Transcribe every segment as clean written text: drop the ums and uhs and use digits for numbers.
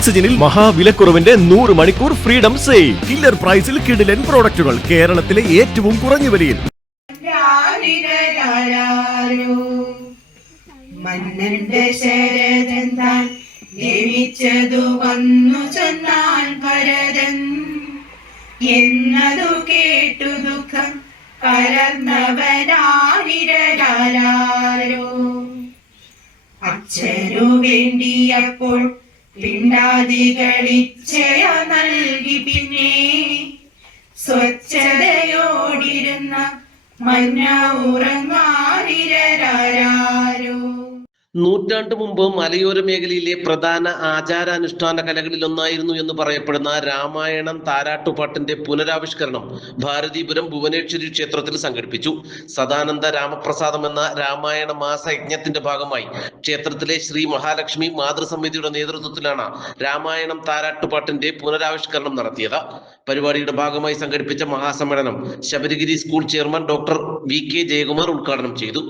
ഓക്സിജനിൽ മഹാവിലക്കുറവിന്റെ 100 മണിക്കൂർ freedom sale. Killer പ്രൈസിൽ കിടിലൻ പ്രോഡക്റ്റുകൾ കേരളത്തിലെ ഏറ്റവും കുറഞ്ഞ വിലയിൽ. മന്നന്റെ ശരദൻ താൻ ജനിച്ചതു വന്നു ചെന്നാൽ ഭരതൻ എന്നതു കേട്ടു ദുഃഖം കലർന്നവനാരിരരാരോ. അച്ഛനു വേണ്ടിയപ്പോൾ പിണ്ടാദികളിച്ചയ നൽകി പിന്നെ സ്വച്ഛതയോടിരുന്ന മന്ന ഉറങ്ങാരിരരാരോ. നൂറ്റാണ്ടു മുമ്പ് മലയോര മേഖലയിലെ പ്രധാന ആചാരാനുഷ്ഠാന കലകളിലൊന്നായിരുന്നു എന്ന് പറയപ്പെടുന്ന രാമായണം താരാട്ടുപാട്ടിന്റെ പുനരാവിഷ്കരണം ഭാരതീപുരം ഭുവനേശ്വരി ക്ഷേത്രത്തിൽ സംഘടിപ്പിച്ചു. സദാനന്ദ രാമപ്രസാദം എന്ന രാമായണ മാസയജ്ഞത്തിന്റെ ഭാഗമായി ക്ഷേത്രത്തിലെ ശ്രീ മഹാലക്ഷ്മി മാതൃസമിതിയുടെ നേതൃത്വത്തിലാണ് രാമായണം താരാട്ടുപാട്ടിന്റെ പുനരാവിഷ്കരണം നടത്തിയത്. പരിപാടിയുടെ ഭാഗമായി സംഘടിപ്പിച്ച മഹാസമ്മേളനം Sabarigiri school chairman doctor VK Jayakumar ഉദ്ഘാടനം ചെയ്തു.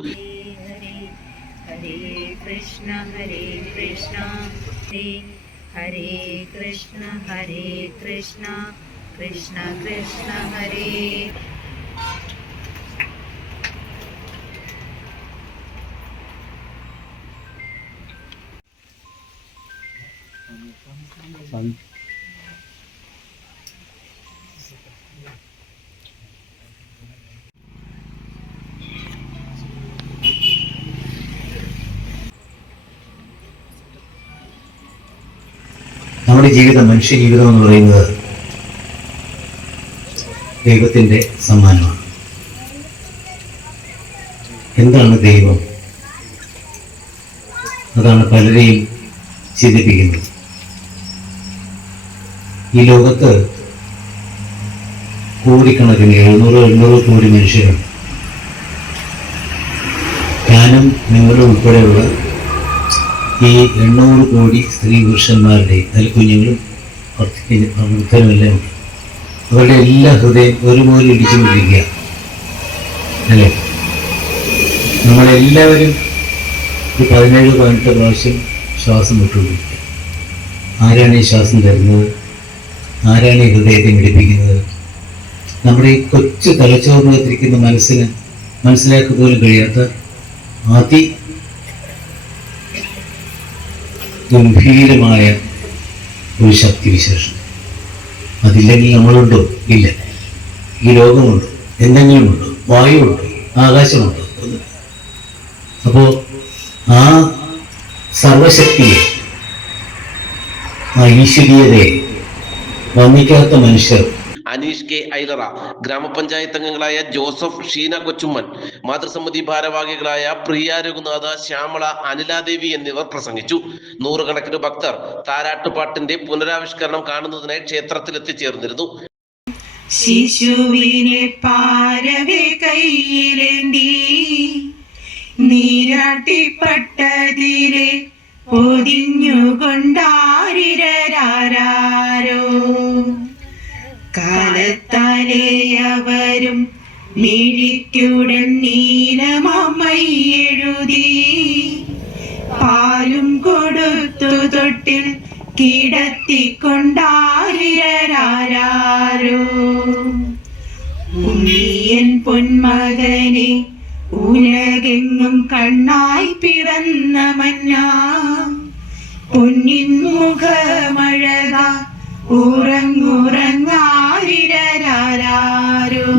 कृष्ण हरे कृष्ण हरे कृष्ण कृष्ण कृष्ण हरे. നമ്മുടെ ജീവിതം, മനുഷ്യ ജീവിതം എന്ന് പറയുന്നത് ദൈവത്തിൻ്റെ സമ്മാനമാണ്. എന്താണ് ദൈവം? അതാണ് പലരെയും ചിന്തിപ്പിക്കുന്നത്. ഈ ലോകത്ത് കോടിക്കണക്കിന് 700-800 കോടി മനുഷ്യരുണ്ട്. ഞാനും നിങ്ങളുടെ ഉൾപ്പെടെയുള്ള ഈ 800 കോടി സ്ത്രീ പുരുഷന്മാരുടെ കുഞ്ഞുങ്ങളും വൃദ്ധരുമെല്ലാം ഉണ്ട്. അവരുടെ എല്ലാ ഹൃദയം ഒരുപോലെ ഇടിച്ചുകൊണ്ടിരിക്കുക അല്ലേ? നമ്മളെല്ലാവരും ഒരു 17-18 പ്രാവശ്യം ശ്വാസം വിട്ടുകൊണ്ടിരിക്കുക. ആരാണ് ഈ ശ്വാസം തരുന്നത്? ആരാണ് ഈ ഹൃദയത്തെ മിടിപ്പിക്കുന്നത്? നമ്മുടെ ഈ കൊച്ചു തലച്ചോറിനകത്തിരിക്കുന്ന മനസ്സിന് മനസ്സിലാക്കുക പോലും കഴിയാത്ത ഗംഭീരമായ ഒരു ശക്തിവിശേഷം. അതില്ലെങ്കിൽ നമ്മളുണ്ടോ? ഇല്ല. ഈ ലോകമുണ്ടോ? എന്തെങ്കിലും ഉണ്ടോ? വായുവുണ്ടോ? ആകാശമുണ്ടോ? അപ്പോ ആ സർവശക്തിയെ, ആ ഈശ്വരീയതയെ വന്ദിക്കാത്ത മനുഷ്യർ. അനീഷ് K. ഐലറ, ഗ്രാമപഞ്ചായത്ത് അംഗങ്ങളായ ജോസഫ്, ഷീന കൊച്ചുമ്മൻ, മാതൃസമിതി ഭാരവാഹികളായ പ്രിയ രഘുനാഥ, ശ്യാമള, അനിലാദേവി എന്നിവർ പ്രസംഗിച്ചു. 100 കണക്കിന് ഭക്തർ താരാട്ടുപാട്ടിന്റെ പുനരാവിഷ്കരണം കാണുന്നതിനായി ക്ഷേത്രത്തിൽ എത്തിച്ചേർന്നിരുന്നു. ശിശുവിനെ പാരവെ കയ്യിലേന്തി നീരാട്ടിപ്പട്ടതിരെ പൊതിഞ്ഞുകൊണ്ടാരിരരാരോ. കാലത്താലേ അവരും മിഴിക്കുടൻ നീലമമ്മയെഴുതി പാലും കൊടുത്തു തൊട്ടിൽ കിടത്തിക്കൊണ്ടാരിരരാരോ. ഉണ്ണിയൻ പൊന്മകനെ ഉലകെങ്ങും കണ്ണായി പിറന്ന മന്ന പൊന്നിൻ മുഖമഴക ഉറങ്ങുറങ്ങാരിരരാരോ.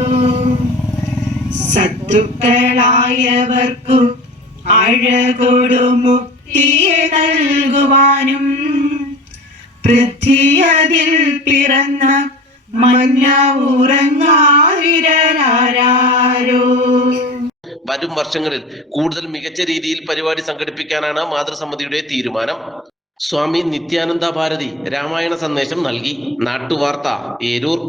സത്തുക്കളായവർക്കു അഴകൊടു മുക്തിയെ നൽകുവാനും പൃഥ്വിയതിൽ പിറന്ന മന്ന ഉറങ്ങാരിരരാരോ. വരും വർഷങ്ങളിൽ കൂടുതൽ മികച്ച രീതിയിൽ പരിപാടി സംഘടിപ്പിക്കാനാണ് മാതൃസമിതിയുടെ തീരുമാനം. സ്വാമി നിത്യാനന്ദ ഭാരതി രാമായണ സന്ദേശം നൽകി. നാട്ടുവാർത്ത, ഏരൂർ.